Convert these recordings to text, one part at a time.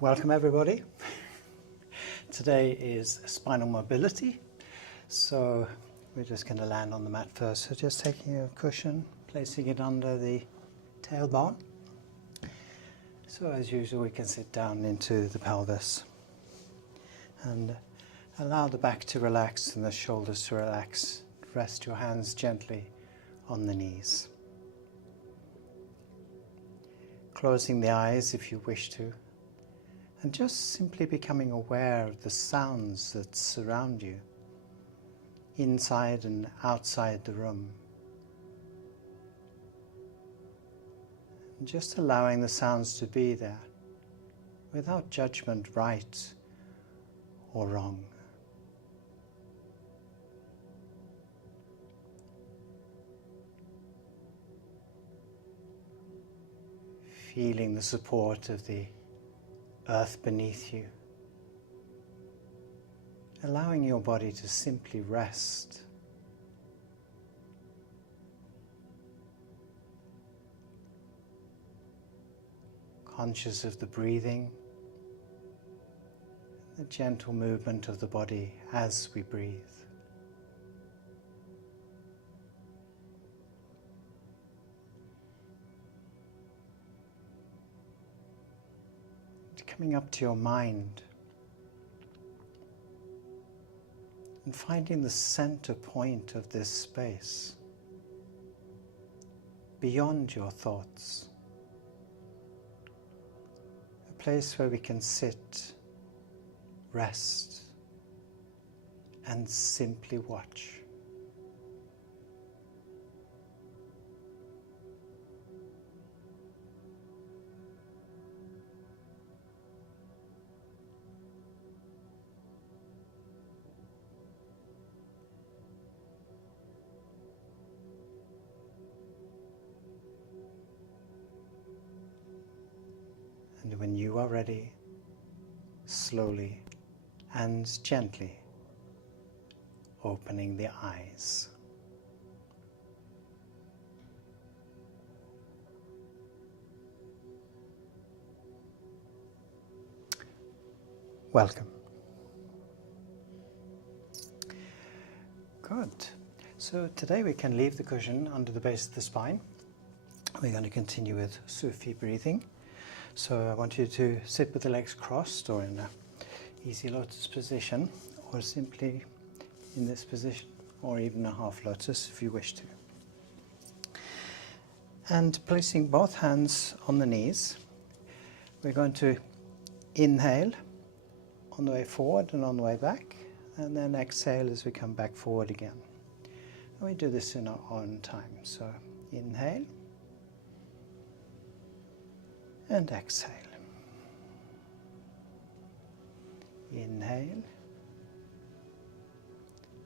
Welcome everybody. Today is spinal mobility, so we're just going to land on the mat first. So just taking a cushion, placing it under the tailbone. So as usual we can sit down into the pelvis and allow the back to relax and the shoulders to relax. Rest your hands gently on the knees. Closing the eyes if you wish to, and just simply becoming aware of the sounds that surround you, inside and outside the room. And just allowing the sounds to be there, without judgment right or wrong. Feeling the support of the earth beneath you. Allowing your body to simply rest. Conscious of the breathing, the gentle movement of the body as we breathe. Coming up to your mind and finding the center point of this space, beyond your thoughts. A place where we can sit, rest, and simply watch. And when you are ready, slowly and gently opening the eyes. Welcome. Good. So today we can leave the cushion under the base of the spine. We're going to continue with Sufi breathing. So I want you to sit with the legs crossed or in an easy lotus position, or simply in this position, or even a half lotus if you wish to. And placing both hands on the knees, we're going to inhale on the way forward and on the way back, and then exhale as we come back forward again. And we do this in our own time. So inhale and exhale. Inhale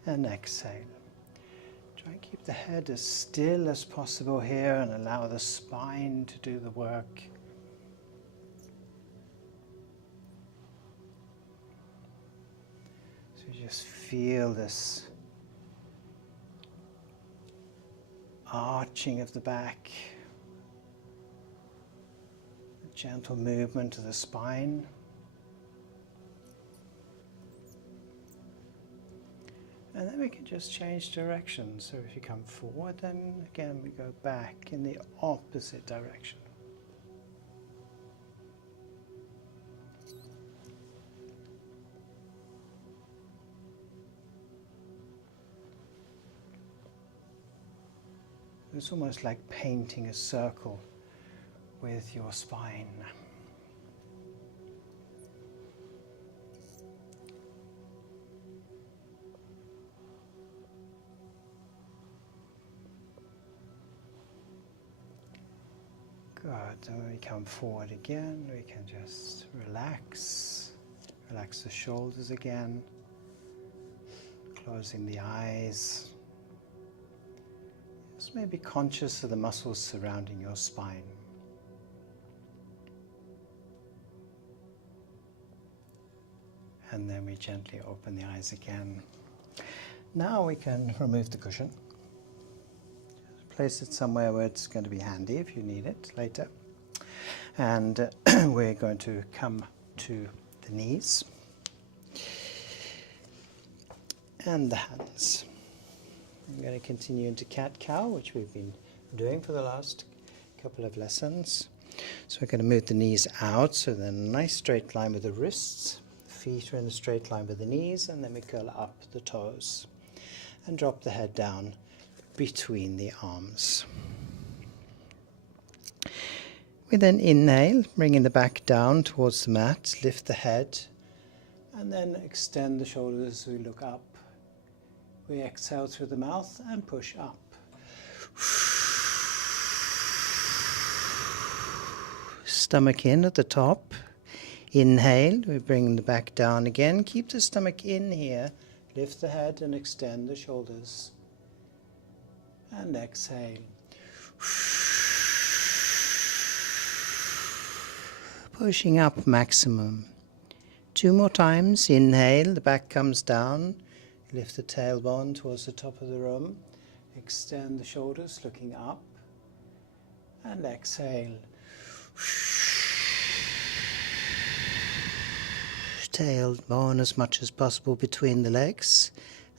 and exhale. Try and keep the head as still as possible here and allow the spine to do the work. So you just feel this arching of the back. Gentle movement of the spine. And then we can just change direction. So if you come forward, then again we go back in the opposite direction. It's almost like painting a circle with your spine. Good, and when we come forward again, we can just relax the shoulders again, closing the eyes. Just maybe conscious of the muscles surrounding your spine. And then we gently open the eyes again. Now we can remove the cushion. Just place it somewhere where it's going to be handy if you need it later. And we're going to come to the knees and the hands. I'm going to continue into cat-cow, which we've been doing for the last couple of lessons. So we're going to move the knees out, so then a nice straight line with the wrists. Feet are in a straight line with the knees, and then we curl up the toes and drop the head down between the arms. We then inhale, bringing the back down towards the mat, lift the head, and then extend the shoulders as we look up. We exhale through the mouth and push up. Stomach in at the top. Inhale, we bring the back down again. Keep the stomach in here. Lift the head and extend the shoulders. And exhale. Pushing up maximum. 2 more times. Inhale, the back comes down. Lift the tailbone towards the top of the room. Extend the shoulders, looking up. And exhale. Tailbone as much as possible between the legs.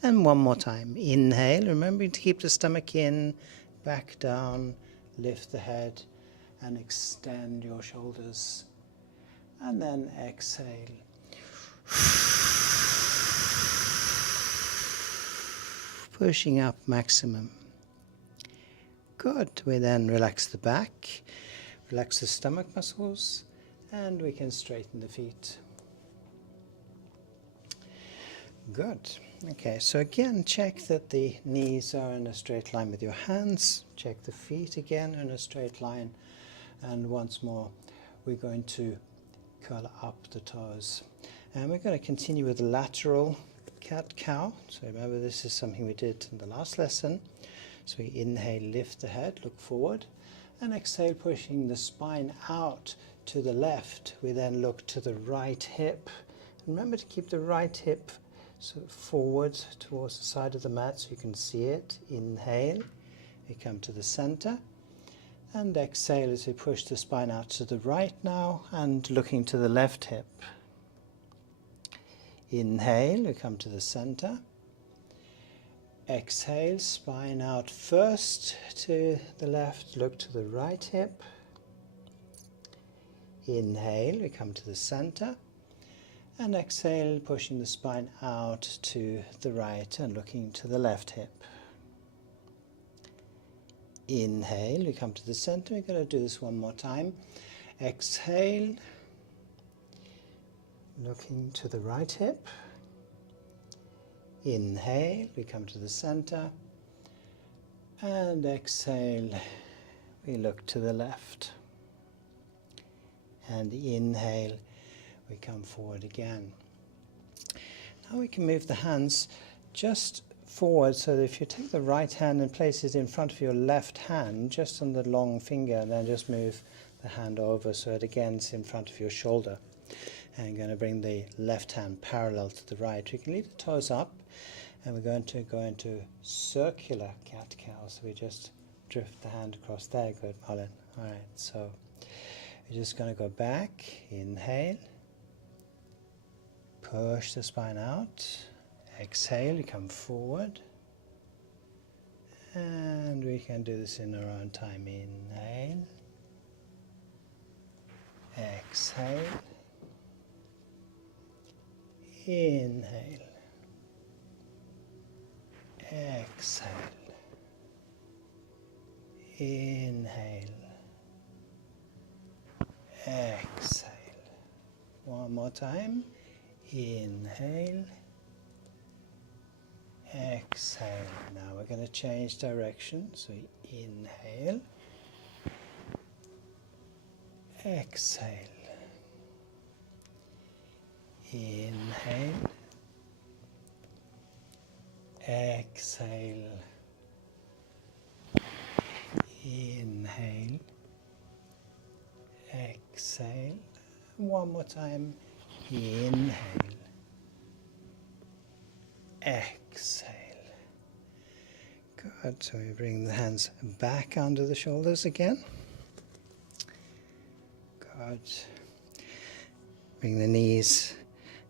And one more time. Inhale, remembering to keep the stomach in, back down, lift the head, and extend your shoulders. And then exhale. Pushing up maximum. Good. We then relax the back, relax the stomach muscles, and we can straighten the feet. Good. Okay, so again, check that the knees are in a straight line with your hands. Check the feet again in a straight line. And once more, we're going to curl up the toes. And we're going to continue with the lateral cat-cow. So remember, this is something we did in the last lesson. So we inhale, lift the head, look forward, and exhale, pushing the spine out to the left. We then look to the right hip. Remember to keep the right hip forward towards the side of the mat so you can see it. Inhale, we come to the center, and exhale as we push the spine out to the right now and looking to the left hip. Inhale, we come to the center. Exhale, spine out first to the left, look to the right hip. Inhale, we come to the center. And exhale, pushing the spine out to the right and looking to the left hip. Inhale, we come to the center. We're going to do this one more time. Exhale, looking to the right hip. Inhale, we come to the center. And exhale, we look to the left. And inhale, we come forward again. Now we can move the hands just forward, so that if you take the right hand and place it in front of your left hand, just on the long finger, and then just move the hand over so it again is in front of your shoulder. And you're going to bring the left hand parallel to the right. You can leave the toes up, and we're going to go into circular cat-cow. So we just drift the hand across there. Good, Marlon. All right, so we're just going to go back. Inhale. Push the spine out. Exhale, you come forward. And we can do this in our own time. Inhale. Exhale. Inhale. Exhale. Inhale. Exhale. One more time. Inhale. Exhale. Now we're going to change direction. So inhale. Exhale. Inhale. Exhale. Inhale. Exhale. One more time. Inhale. Exhale. Good. Good, so we bring the hands back under the shoulders again. Good. Bring the knees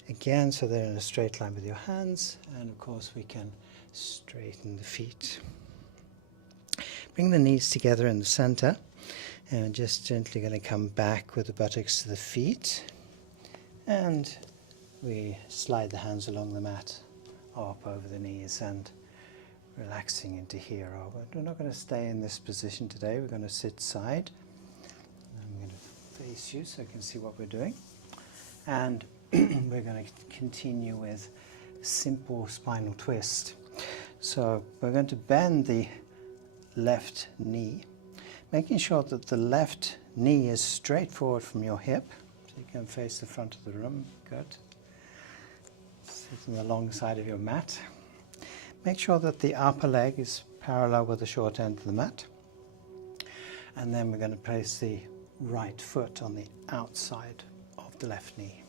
again so they're in a straight line with your hands, and of course we can straighten the feet. Bring the knees together in the center, and we're just gently going to come back with the buttocks to the feet, and we slide the hands along the mat up over the knees and relaxing into hero. But we're not going to stay in this position today. We're going to sit side. I'm going to face you so you can see what we're doing. And we're going to continue with simple spinal twist. So we're going to bend the left knee, making sure that the left knee is straight forward from your hip. So you can face the front of the room. Good. Sit on the long side of your mat. Make sure that the upper leg is parallel with the short end of the mat. And then we're going to place the right foot on the outside of the left knee.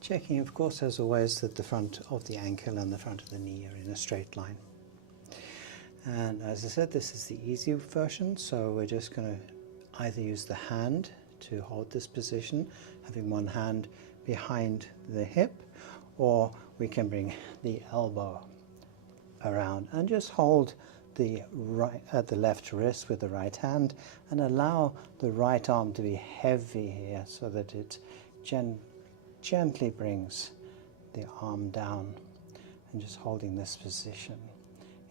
Checking, of course, as always, that the front of the ankle and the front of the knee are in a straight line. And as I said, this is the easy version, so we're just going to either use the hand to hold this position, having one hand behind the hip, or we can bring the elbow around and just hold the left wrist with the right hand and allow the right arm to be heavy here so that it gently brings the arm down, and just holding this position.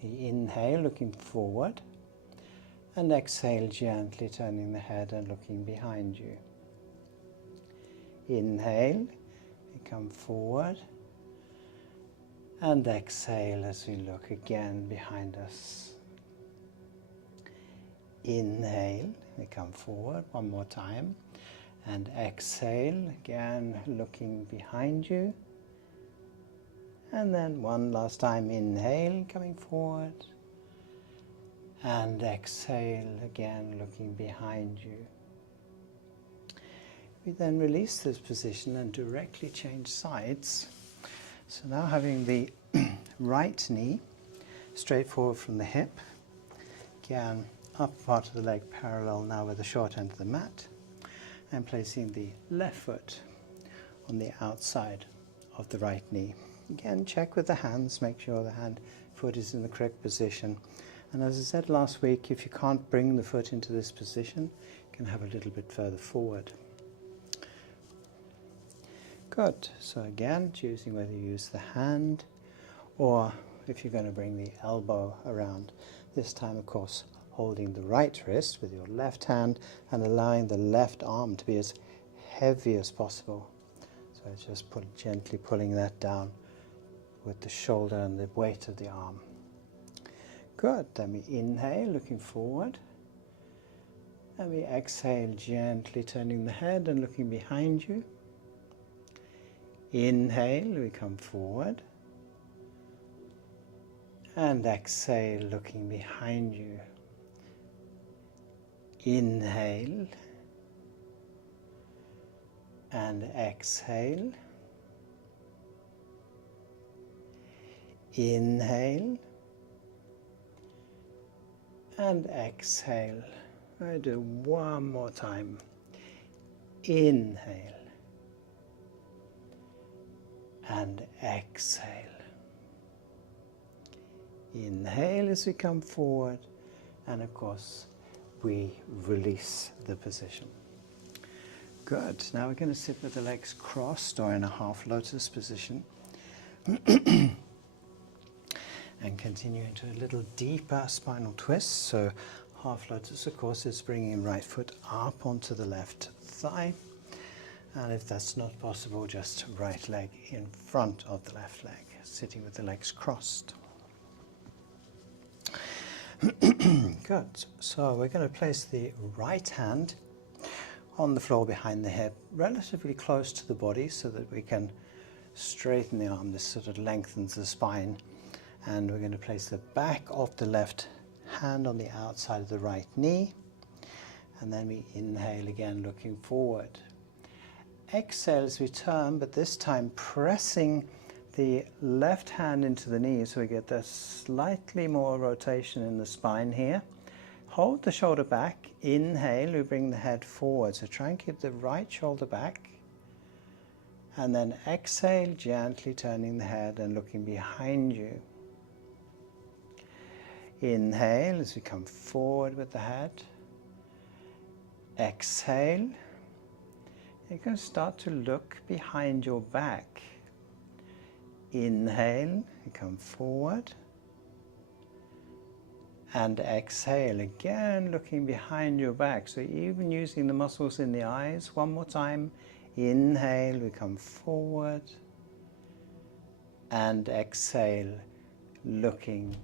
Inhale, looking forward, and exhale, gently turning the head and looking behind you. Inhale, we come forward, and exhale as we look again behind us. Inhale, we come forward one more time, and exhale, again looking behind you. And then one last time, inhale, coming forward, and exhale, again looking behind you. We then release this position and directly change sides. So now having the right knee straight forward from the hip, again upper part of the leg parallel now with the short end of the mat, and placing the left foot on the outside of the right knee. Again, check with the hands, make sure the foot is in the correct position. And as I said last week, if you can't bring the foot into this position, you can have a little bit further forward. Good. So again, choosing whether you use the hand or if you're going to bring the elbow around. This time, of course, holding the right wrist with your left hand and allowing the left arm to be as heavy as possible. So it's just gently pulling that down with the shoulder and the weight of the arm. Good. Then we inhale, looking forward. And we exhale, gently turning the head and looking behind you. Inhale, we come forward. And exhale, looking behind you. Inhale. And exhale. Inhale. And exhale. I do one more time. Inhale. And exhale. Inhale as we come forward, and of course we release the position. Good. Now we're going to sit with the legs crossed or in a half lotus position and continue into a little deeper spinal twist. So half lotus, of course, is bringing right foot up onto the left thigh. And if that's not possible, just right leg in front of the left leg, sitting with the legs crossed. Good. So we're going to place the right hand on the floor behind the hip, relatively close to the body so that we can straighten the arm. This sort of lengthens the spine. And we're going to place the back of the left hand on the outside of the right knee. And then we inhale again, looking forward. Exhale as we turn, but this time pressing the left hand into the knee so we get the slightly more rotation in the spine here. Hold the shoulder back, inhale, we bring the head forward, so try and keep the right shoulder back, and then exhale, gently turning the head and looking behind you. Inhale as we come forward with the head. Exhale. You're going to start to look behind your back. Inhale, you come forward. And exhale, again looking behind your back. So even using the muscles in the eyes, one more time. Inhale, we come forward. And exhale, looking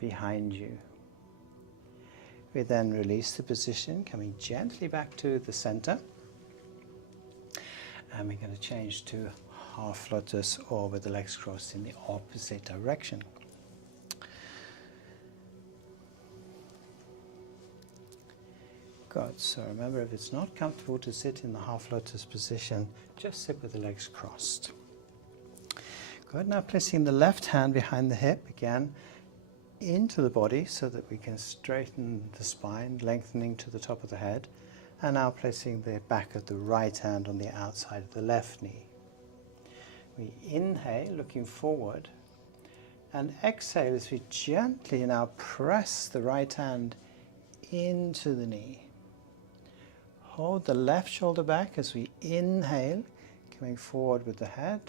behind you. We then release the position, coming gently back to the center. And we're going to change to half lotus or with the legs crossed in the opposite direction. Good. So remember, if it's not comfortable to sit in the half lotus position, just sit with the legs crossed. Good. Now placing the left hand behind the hip again into the body so that we can straighten the spine, lengthening to the top of the head. And now placing the back of the right hand on the outside of the left knee. We inhale, looking forward, and exhale as we gently now press the right hand into the knee. Hold the left shoulder back as we inhale, coming forward with the head.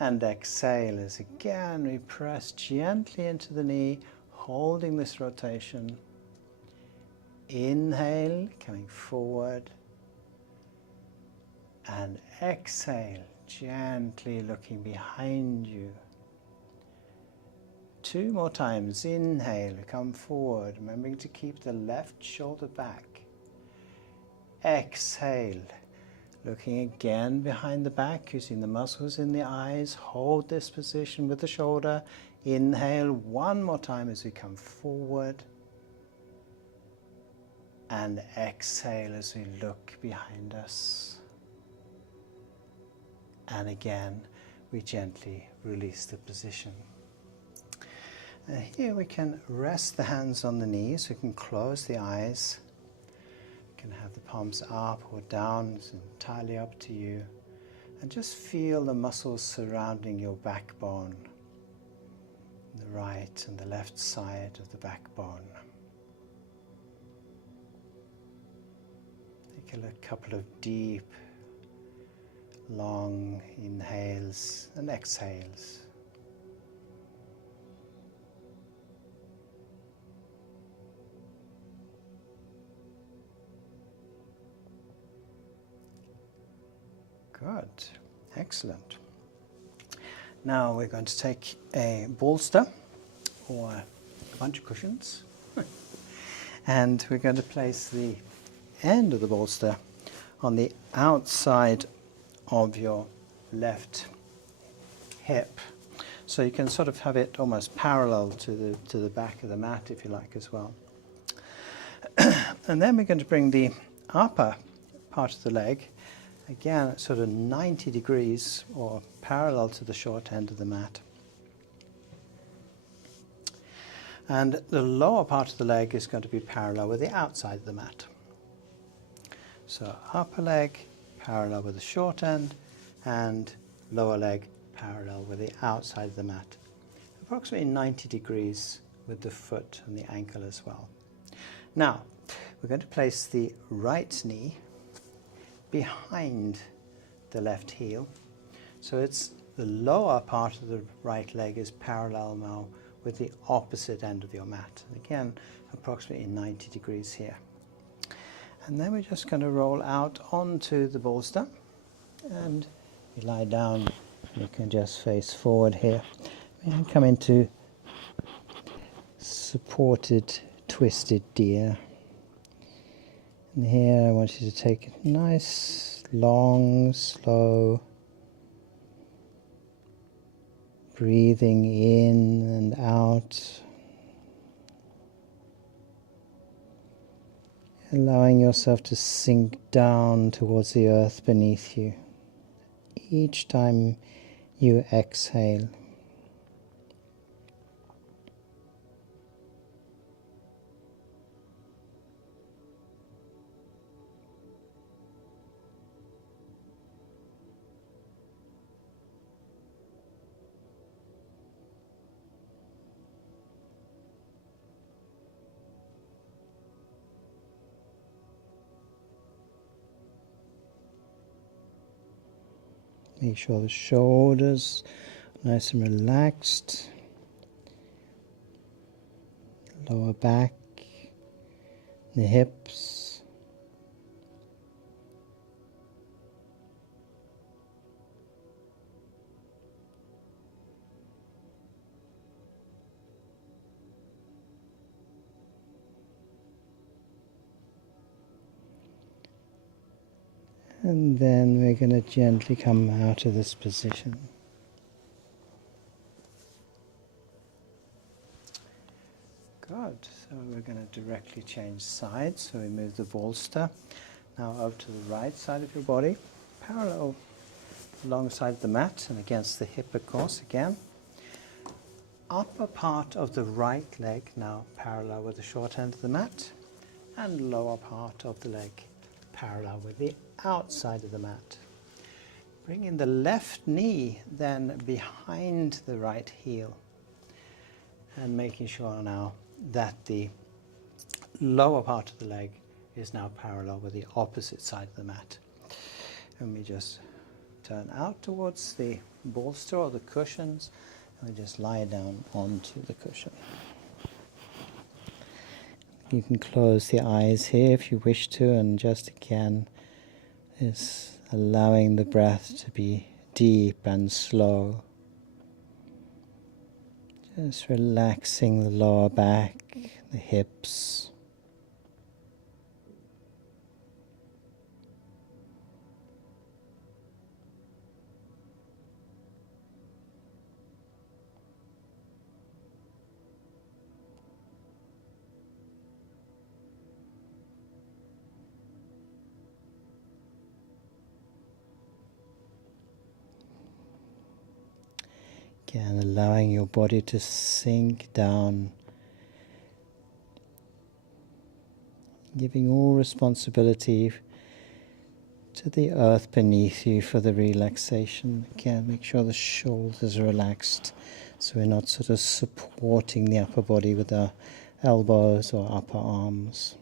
And exhale as again we press gently into the knee, holding this rotation. Inhale, coming forward. And exhale, gently looking behind you. 2 more times. Inhale, come forward, remembering to keep the left shoulder back. Exhale, looking again behind the back, using the muscles in the eyes. Hold this position with the shoulder. Inhale 1 more time as we come forward. And exhale as we look behind us. And again, we gently release the position. Here we can rest the hands on the knees. We can close the eyes. You can have the palms up or down. It's entirely up to you. And just feel the muscles surrounding your backbone. The right and the left side of the backbone. Take a couple of deep, long inhales and exhales. Good, excellent. Now we're going to take a bolster or a bunch of cushions and we're going to place the end of the bolster on the outside of your left hip. So you can sort of have it almost parallel to the back of the mat if you like as well. And then we're going to bring the upper part of the leg again at sort of 90 degrees or parallel to the short end of the mat. And the lower part of the leg is going to be parallel with the outside of the mat. So upper leg parallel with the short end and lower leg parallel with the outside of the mat. Approximately 90 degrees with the foot and the ankle as well. Now we're going to place the right knee behind the left heel. So it's the lower part of the right leg is parallel now with the opposite end of your mat. Again, approximately 90 degrees here. And then we're just going to roll out onto the bolster. And you lie down, you can just face forward here. And come into supported, twisted deer. And here I want you to take a nice, long, slow breathing in and out. Allowing yourself to sink down towards the earth beneath you. Each time you exhale. Make sure the shoulders are nice and relaxed, lower back, the hips. And then we're going to gently come out of this position. Good. So we're going to directly change sides. So we move the bolster now over to the right side of your body, parallel alongside the mat and against the hip, of course, again. Upper part of the right leg now parallel with the short end of the mat, and lower part of the leg parallel with the outside of the mat. Bringing the left knee then behind the right heel, and making sure now that the lower part of the leg is now parallel with the opposite side of the mat. And we just turn out towards the bolster or the cushions, and we just lie down onto the cushion. You can close the eyes here if you wish to, and just again is allowing the breath to be deep and slow. Just relaxing the lower back, the hips. Again, allowing your body to sink down, giving all responsibility to the earth beneath you for the relaxation. Again, make sure the shoulders are relaxed, so we're not sort of supporting the upper body with our elbows or upper arms.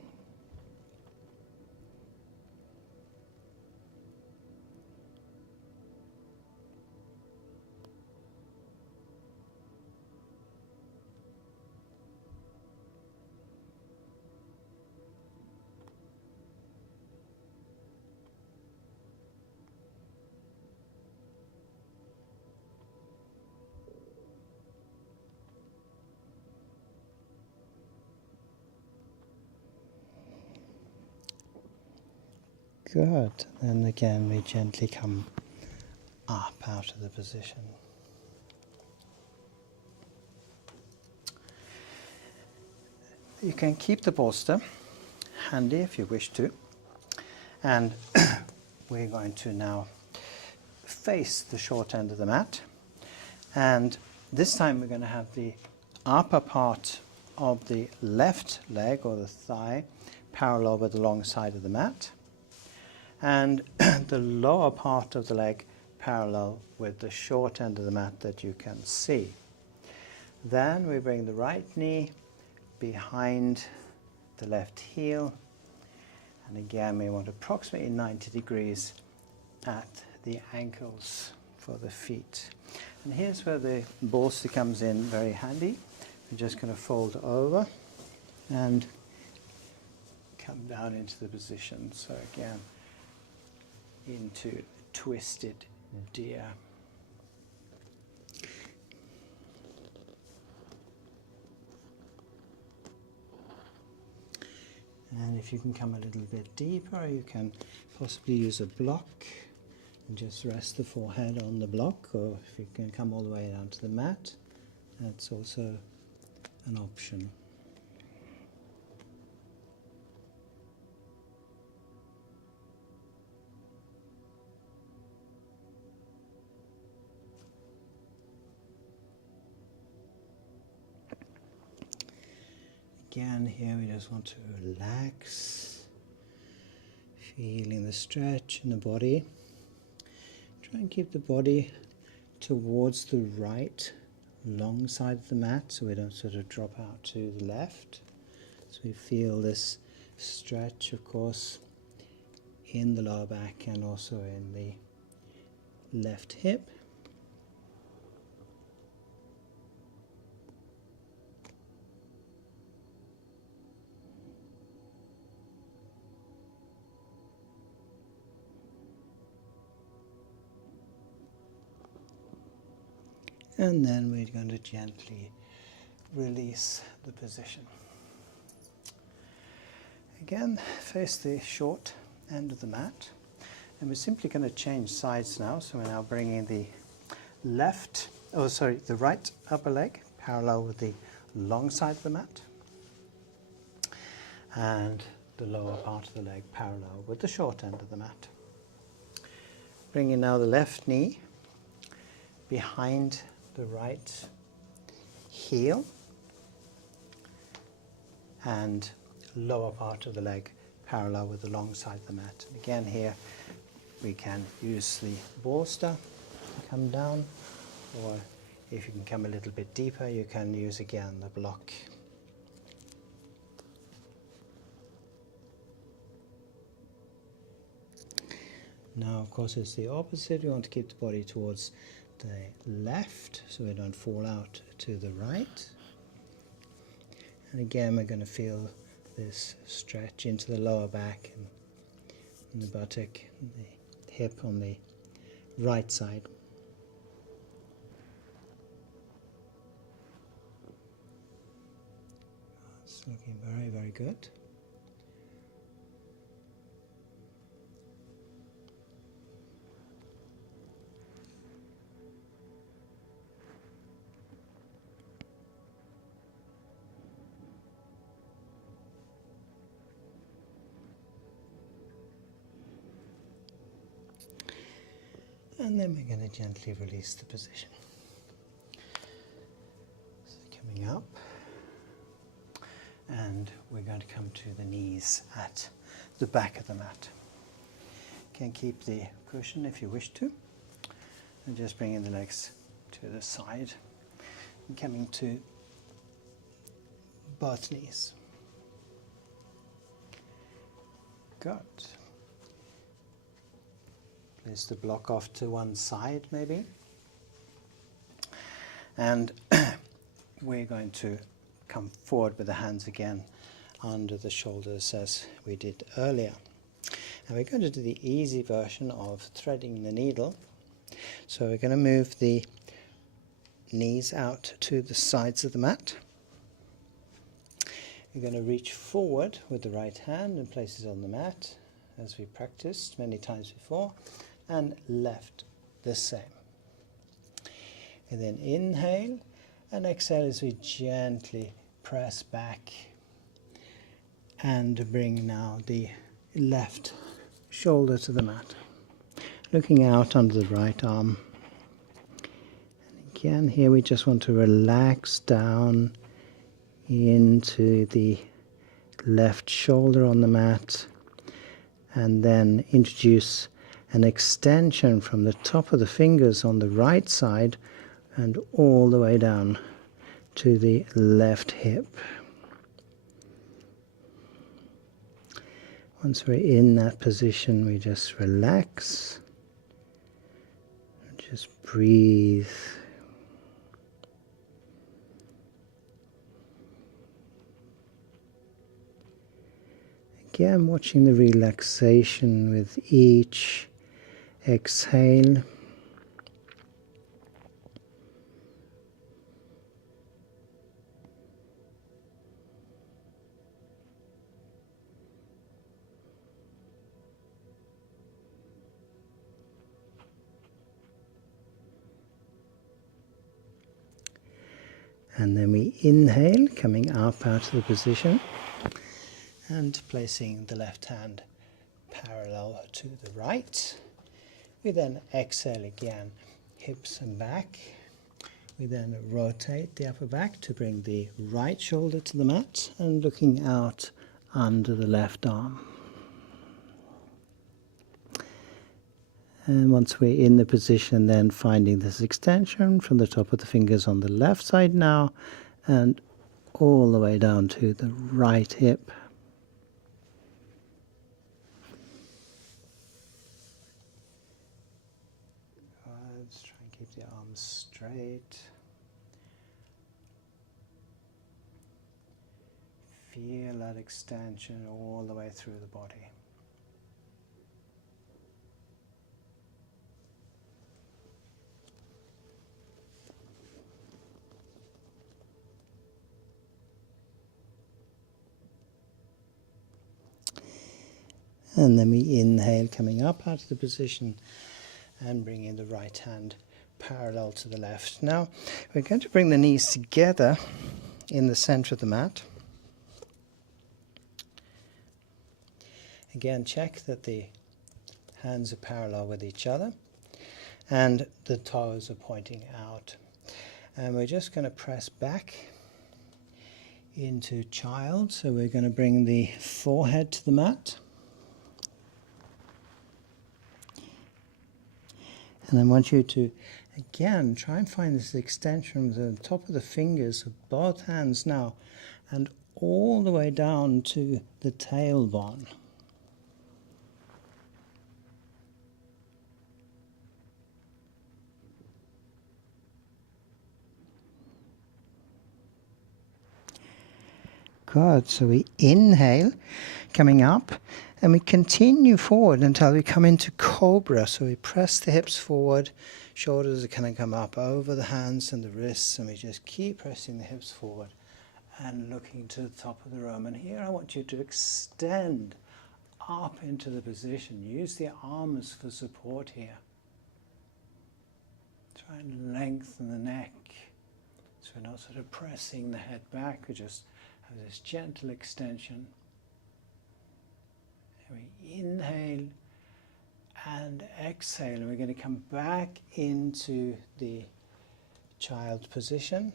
Good. And again, we gently come up out of the position. You can keep the bolster handy if you wish to. And we're going to now face the short end of the mat. And this time we're going to have the upper part of the left leg or the thigh parallel with the long side of the mat, and the lower part of the leg parallel with the short end of the mat that you can see. Then we bring the right knee behind the left heel, and again we want approximately 90 degrees at the ankles for the feet. And here's where the bolster comes in very handy. We're just going to fold over and come down into the position. So again, into twisted deer. And if you can come a little bit deeper, you can possibly use a block and just rest the forehead on the block, or if you can come all the way down to the mat, that's also an option. again here we just want to relax, feeling the stretch in the body. Try and keep the body towards the right long side of the mat so we don't sort of drop out to the left. So we feel this stretch, of course, in the lower back and also in the left hip. And then we're going to gently release the position. Again, face the short end of the mat. And we're simply going to change sides now. So we're now bringing the the right upper leg parallel with the long side of the mat. And the lower part of the leg parallel with the short end of the mat. Bringing now the left knee behind the right heel and lower part of the leg parallel with the long side of the mat. And again here we can use the bolster to come down, or if you can come a little bit deeper you can use again the block. Now of course it's the opposite, we want to keep the body towards the left so we don't fall out to the right. And again we're going to feel this stretch into the lower back and the buttock and the hip on the right side. It's looking very, very good. And then we're going to gently release the position. So coming up, and we're going to come to the knees at the back of the mat. You can keep the cushion if you wish to, and just bringing the legs to the side and coming to both knees. Good. Place the block off to one side maybe. And we're going to come forward with the hands again under the shoulders as we did earlier. And we're going to do the easy version of threading the needle. So we're going to move the knees out to the sides of the mat. We're going to reach forward with the right hand and place it on the mat as we practiced many times before. And left the same. And then inhale and exhale as we gently press back and bring now the left shoulder to the mat. Looking out under the right arm. And again here we just want to relax down into the left shoulder on the mat and then introduce an extension from the top of the fingers on the right side and all the way down to the left hip. Once we're in that position, we just relax and just breathe. Again, watching the relaxation with each exhale. And then we inhale, coming up out of the position and placing the left hand parallel to the right. We then exhale again, hips and back. We then rotate the upper back to bring the right shoulder to the mat and looking out under the left arm. And once we're in the position, then finding this extension from the top of the fingers on the left side now and all the way down to the right hip. Let's try and keep the arms straight. Feel that extension all the way through the body. And then we inhale, coming up out of the position and bringing the right hand parallel to the left. Now we're going to bring the knees together in the center of the mat. Again, check that the hands are parallel with each other and the toes are pointing out. And we're just going to press back into child. So we're going to bring the forehead to the mat. And I want you to, again, try and find this extension from the top of the fingers of both hands now and all the way down to the tailbone. Good. So we inhale, coming up, and we continue forward until we come into cobra. So we press the hips forward, shoulders are kind of come up over the hands and the wrists, and we just keep pressing the hips forward and looking to the top of the room. And here I want you to extend up into the position. Use the arms for support here. Try and lengthen the neck. So we're not sort of pressing the head back, we just have this gentle extension. And we inhale and exhale, and we're going to come back into the child position.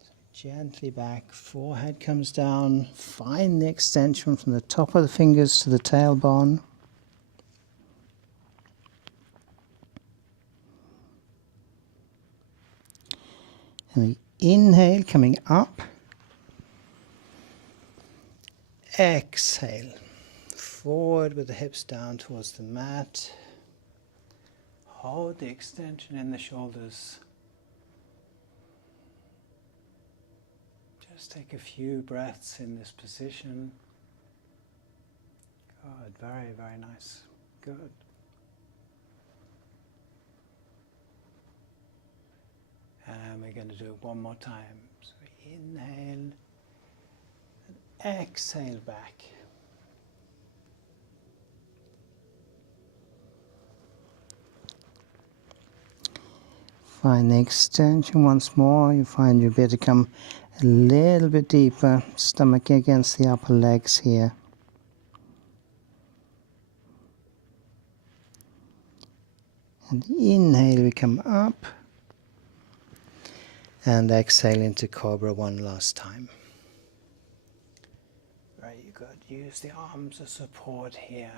So gently back, forehead comes down, find the extension from the top of the fingers to the tailbone. And we inhale, coming up. Exhale, forward with the hips down towards the mat. Hold the extension in the shoulders. Just take a few breaths in this position. Good, very, very nice. Good. And we're going to do it one more time. So inhale and exhale back. Find the extension once more. You find you better come a little bit deeper, stomach against the upper legs here. And inhale, we come up. And exhale into cobra one last time. Very good. Use the arms as support here.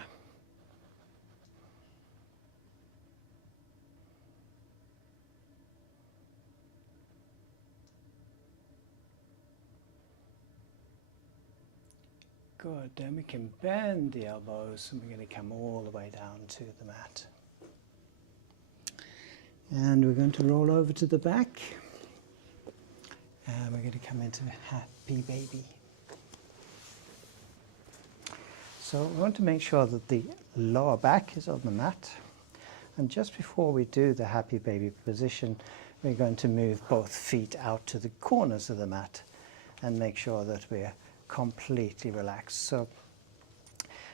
Good. Then we can bend the elbows and we're going to come all the way down to the mat. And we're going to roll over to the back. And we're going to come into happy baby. So we want to make sure that the lower back is on the mat. And just before we do the happy baby position, we're going to move both feet out to the corners of the mat and make sure that we're completely relaxed. So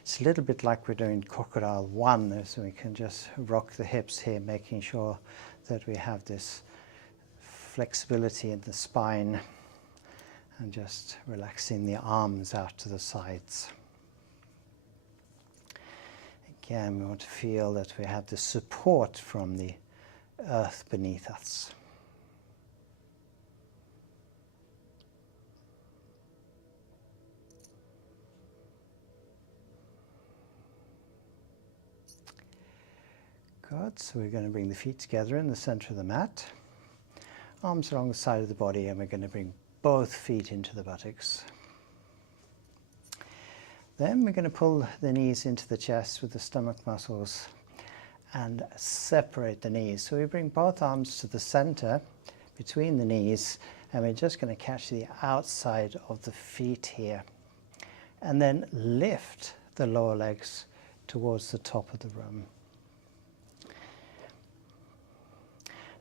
it's a little bit like we're doing crocodile 1, so we can just rock the hips here, making sure that we have this flexibility in the spine and just relaxing the arms out to the sides. Again, we want to feel that we have the support from the earth beneath us. Good, so we're going to bring the feet together in the center of the mat. Arms along the side of the body, and we're going to bring both feet into the buttocks. Then we're going to pull the knees into the chest with the stomach muscles and separate the knees. So we bring both arms to the center between the knees, and we're just going to catch the outside of the feet here. And then lift the lower legs towards the top of the room.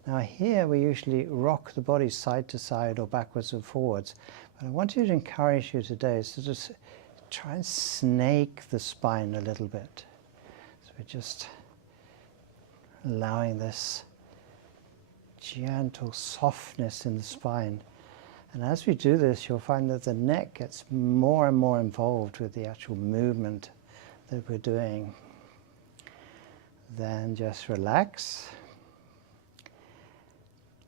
Now here we usually rock the body side to side or backwards and forwards. But I want you to encourage you today is to just try and snake the spine a little bit. So we're just allowing this gentle softness in the spine. And as we do this, you'll find that the neck gets more and more involved with the actual movement that we're doing. Then just relax.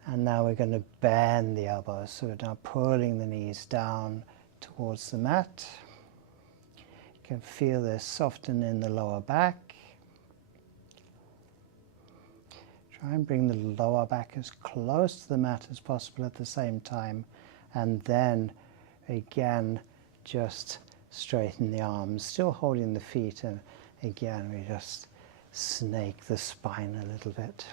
And now we're going to bend the elbows. So we're now pulling the knees down towards the mat. You can feel this soften in the lower back. Try and bring the lower back as close to the mat as possible at the same time. And then again, just straighten the arms, still holding the feet. And again, we just snake the spine a little bit.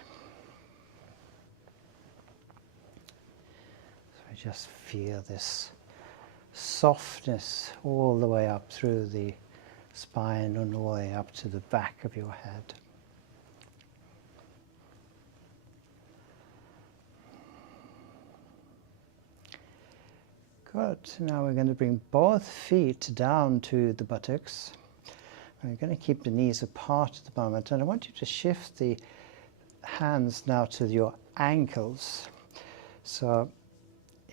So we just feel this softness all the way up through the spine and all the way up to the back of your head. Good. Now we're going to bring both feet down to the buttocks. We're going to keep the knees apart at the moment, and I want you to shift the hands now to your ankles. So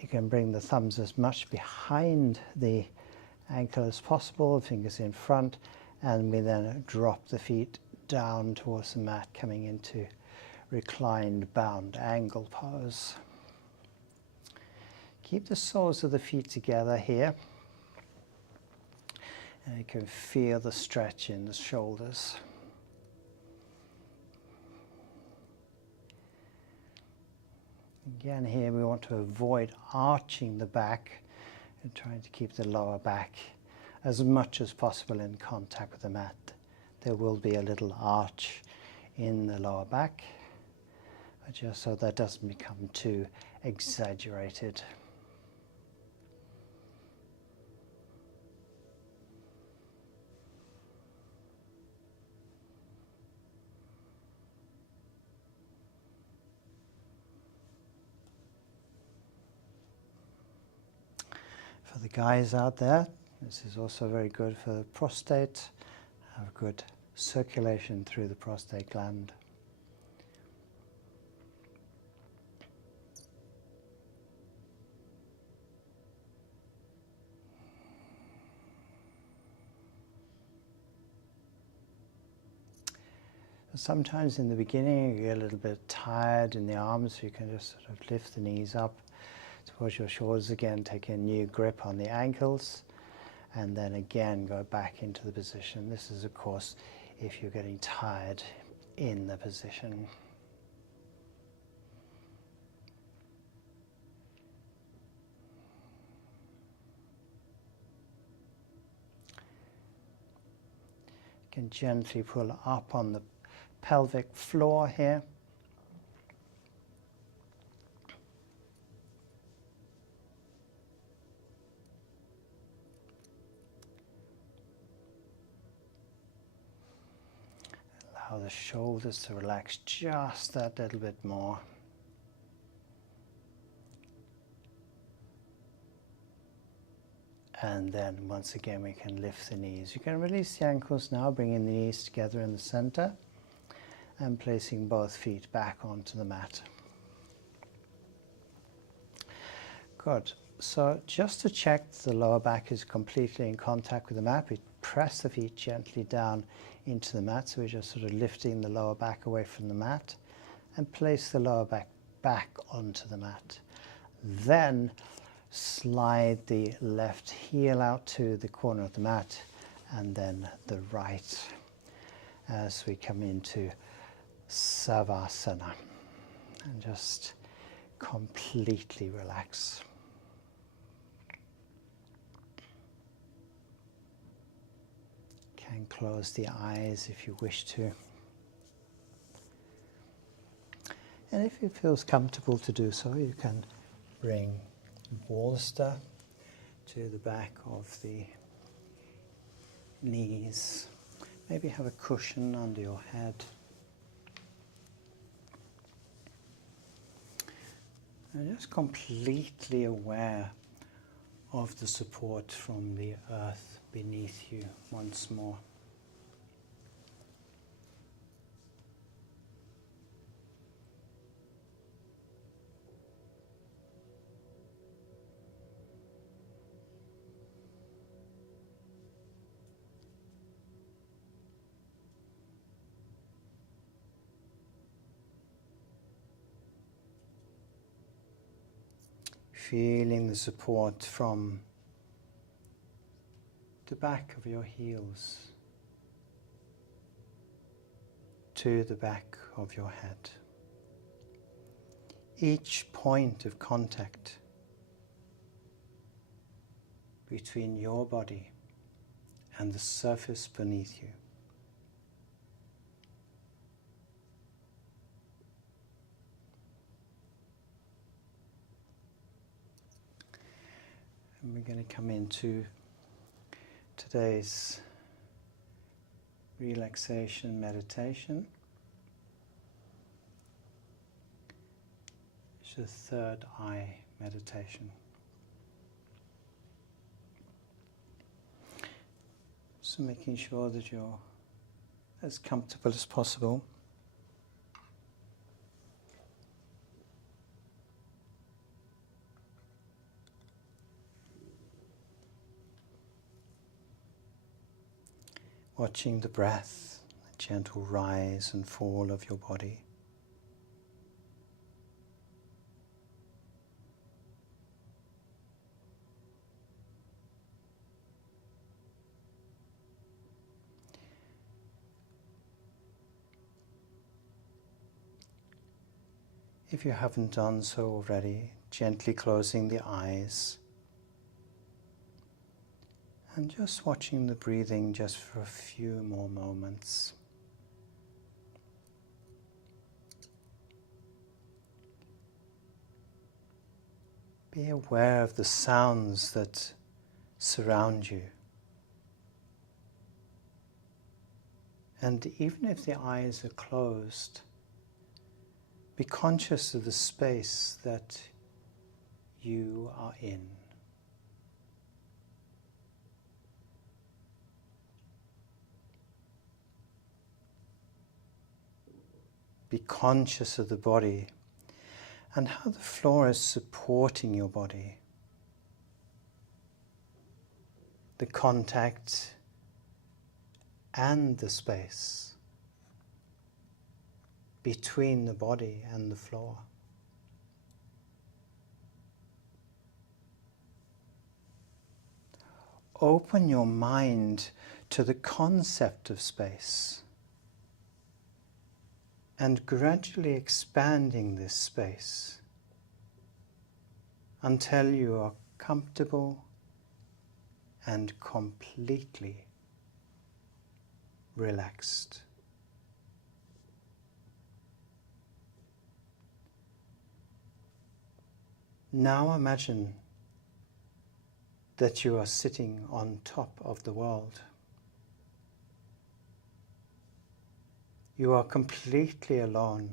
you can bring the thumbs as much behind the ankle as possible, fingers in front, and we then drop the feet down towards the mat, coming into reclined bound angle pose. Keep the soles of the feet together here, and you can feel the stretch in the shoulders. Again, here we want to avoid arching the back and trying to keep the lower back as much as possible in contact with the mat. There will be a little arch in the lower back, but just so that doesn't become too exaggerated. For the guys out there, this is also very good for the prostate. Have good circulation through the prostate gland. Sometimes in the beginning you get a little bit tired in the arms, so you can just sort of lift the knees up towards your shoulders again, take a new grip on the ankles, and then again go back into the position. This is, of course, if you're getting tired in the position. You can gently pull up on the pelvic floor here. Allow the shoulders to relax just that little bit more. And then once again we can lift the knees. You can release the ankles now, bringing the knees together in the center and placing both feet back onto the mat. Good. So just to check the lower back is completely in contact with the mat, we press the feet gently down into the mat. So we're just sort of lifting the lower back away from the mat and place the lower back onto the mat. Then slide the left heel out to the corner of the mat and then the right as we come into Savasana, and just completely relax. Can close the eyes if you wish to. And if it feels comfortable to do so, you can bring bolster to the back of the knees. Maybe have a cushion under your head. And just completely aware of the support from the earth beneath you once more. Feeling the support from the back of your heels to the back of your head. Each point of contact between your body and the surface beneath you. And we're going to come into today's relaxation meditation. It's a third eye meditation. So making sure that you're as comfortable as possible. Watching the breath, the gentle rise and fall of your body. If you haven't done so already, gently closing the eyes and just watching the breathing just for a few more moments. Be aware of the sounds that surround you. And even if the eyes are closed, be conscious of the space that you are in. Be conscious of the body and how the floor is supporting your body. The contact and the space between the body and the floor. Open your mind to the concept of space and gradually expanding this space until you are comfortable and completely relaxed. Now imagine that you are sitting on top of the world. You are completely alone,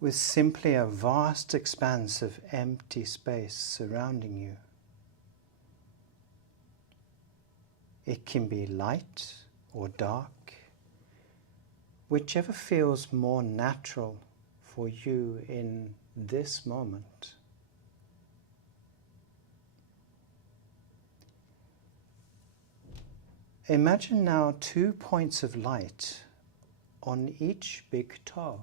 with simply a vast expanse of empty space surrounding you. It can be light or dark, whichever feels more natural for you in this moment. Imagine now 2 points of light on each big toe.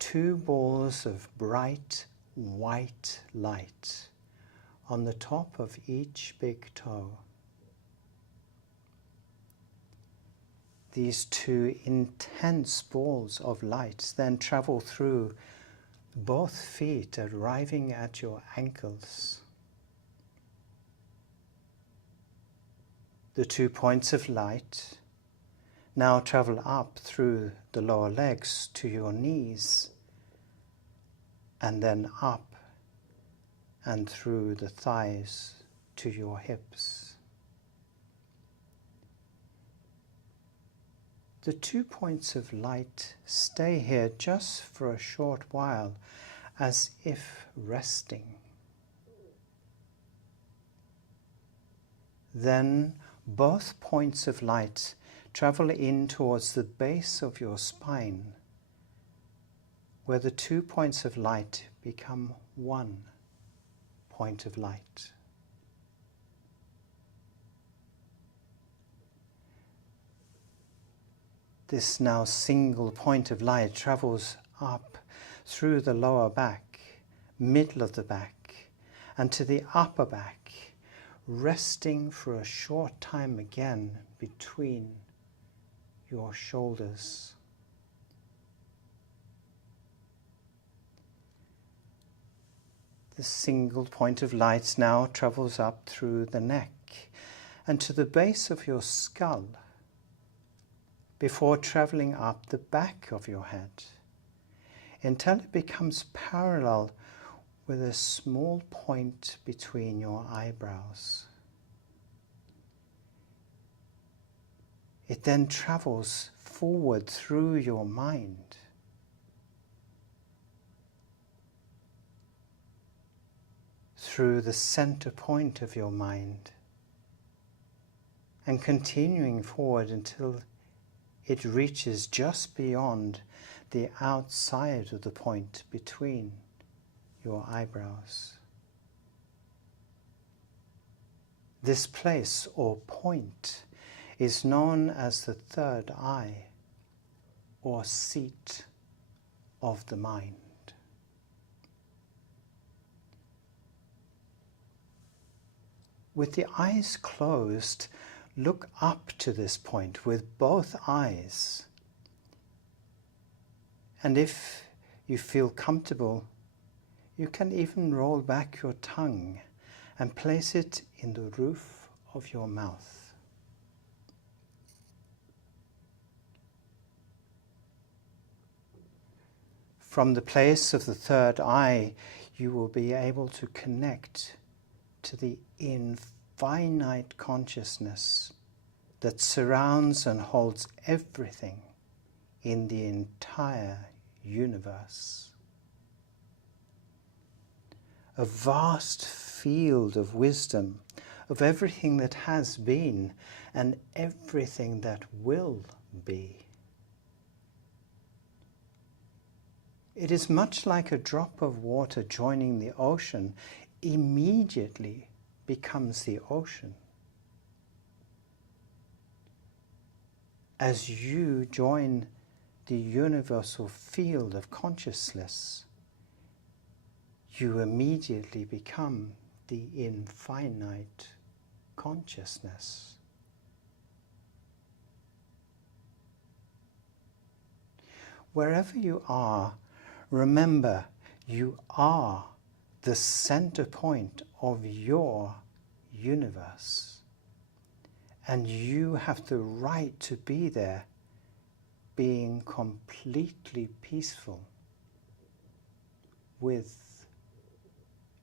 2 balls of bright white light on the top of each big toe. These two intense balls of light then travel through both feet, arriving at your ankles. The 2 points of light now travel up through the lower legs to your knees, and then up and through the thighs to your hips. The 2 points of light stay here just for a short while, as if resting. Then both points of light travel in towards the base of your spine, where the 2 points of light become 1 point of light. This now single point of light travels up through the lower back, middle of the back, and to the upper back, resting for a short time again between your shoulders. The single point of light now travels up through the neck and to the base of your skull, before traveling up the back of your head, until it becomes parallel with a small point between your eyebrows. It then travels forward through your mind, through the center point of your mind, and continuing forward until it reaches just beyond the outside of the point between your eyebrows. This place or point is known as the third eye, or seat of the mind. With the eyes closed, look up to this point with both eyes. And if you feel comfortable, you can even roll back your tongue and place it in the roof of your mouth. From the place of the third eye, you will be able to connect to the infinite consciousness that surrounds and holds everything in the entire universe. A vast field of wisdom of everything that has been and everything that will be. It is much like a drop of water joining the ocean immediately becomes the ocean. As you join the universal field of consciousness, you immediately become the infinite consciousness. Wherever you are, remember you are the center point of your universe, and you have the right to be there, being completely peaceful with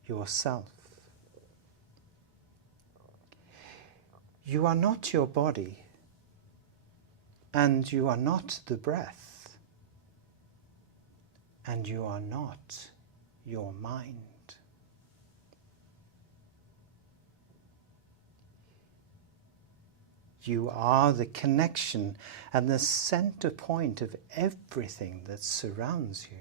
yourself. You are not your body, and you are not the breath, and you are not your mind. You are the connection and the center point of everything that surrounds you.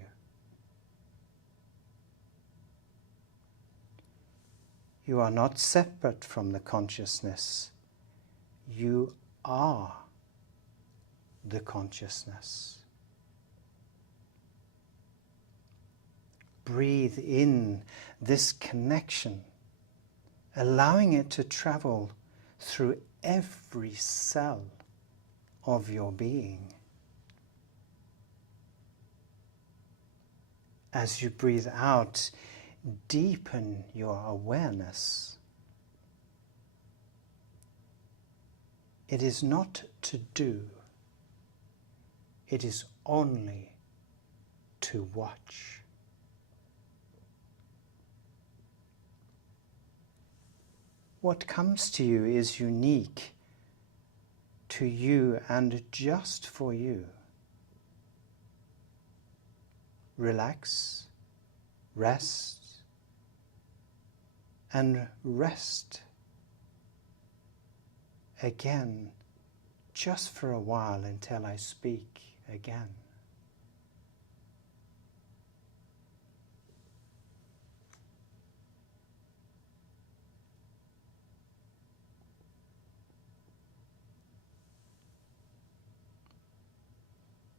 You are not separate from the consciousness. You are the consciousness. Breathe in this connection allowing it to travel through every cell of your being. As you breathe out, deepen your awareness. It is not to do, it is only to watch. What comes to you is unique to you and just for you. Relax, rest, and rest again, just for a while until I speak again.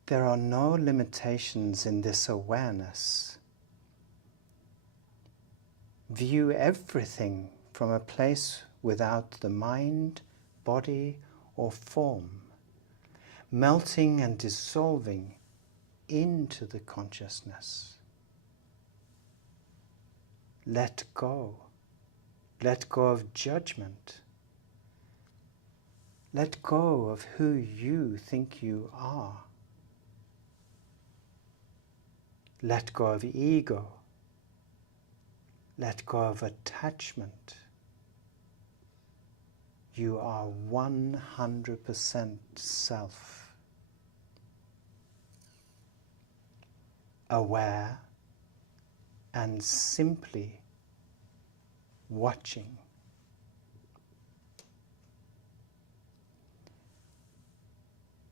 There are no limitations in this awareness. View everything from a place without the mind, body, or form, melting and dissolving into the consciousness. Let go. Let go of judgment. Let go of who you think you are. Let go of ego. Let go of attachment. You are 100% self. Aware and simply watching.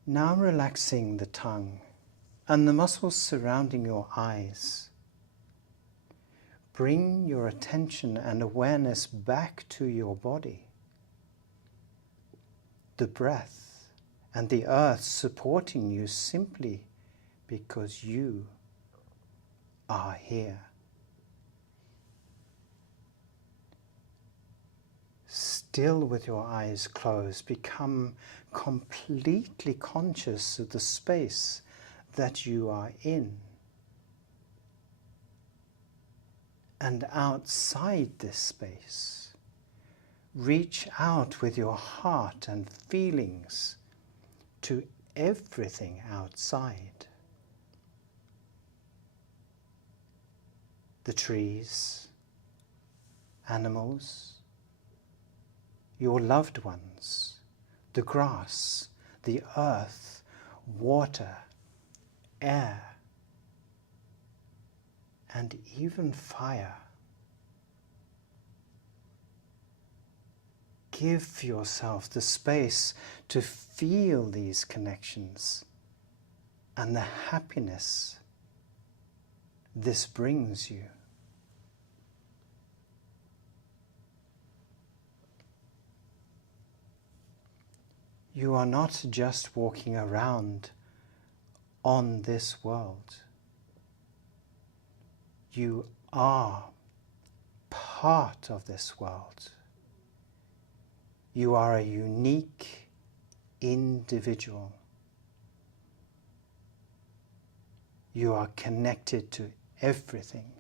Now relaxing the tongue and the muscles surrounding your eyes. Bring your attention and awareness back to your body. The breath and the earth supporting you simply because you are here. Still with your eyes closed, become completely conscious of the space that you are in. And outside this space, reach out with your heart and feelings to everything outside. The trees, animals, your loved ones, the grass, the earth, water, air, and even fire. Give yourself the space to feel these connections and the happiness this brings you. You are not just walking around on this world. You are part of this world. You are a unique individual. You are connected to everything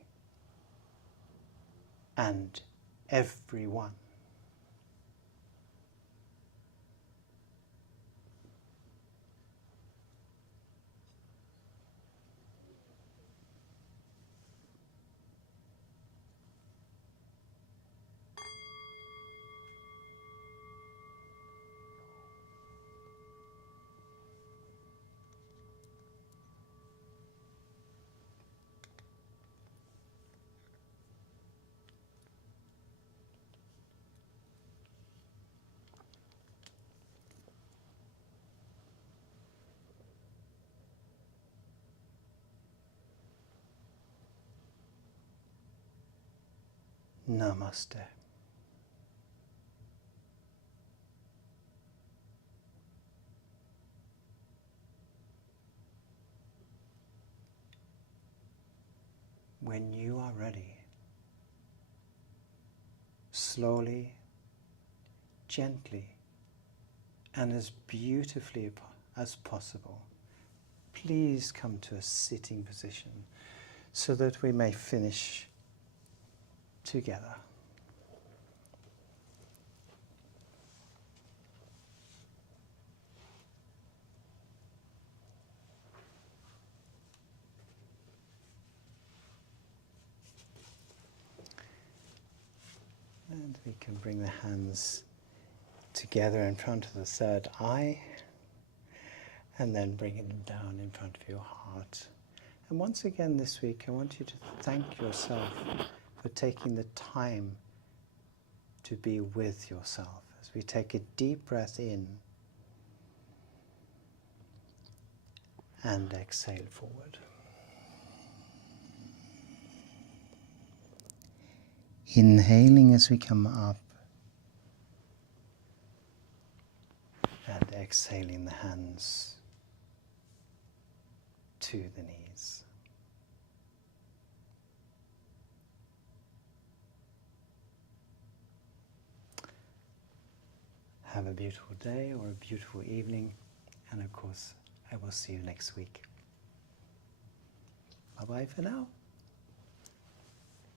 and everyone. Namaste. When you are ready, slowly, gently, and as beautifully as possible, please come to a sitting position so that we may finish together. And we can bring the hands together in front of the third eye, and then bringing them down in front of your heart. And once again this week, I want you to thank yourself for taking the time to be with yourself. As we take a deep breath in and exhale forward. Inhaling as we come up and exhaling the hands to the knees. Have a beautiful day or a beautiful evening, and of course I will see you next week. Bye bye for now.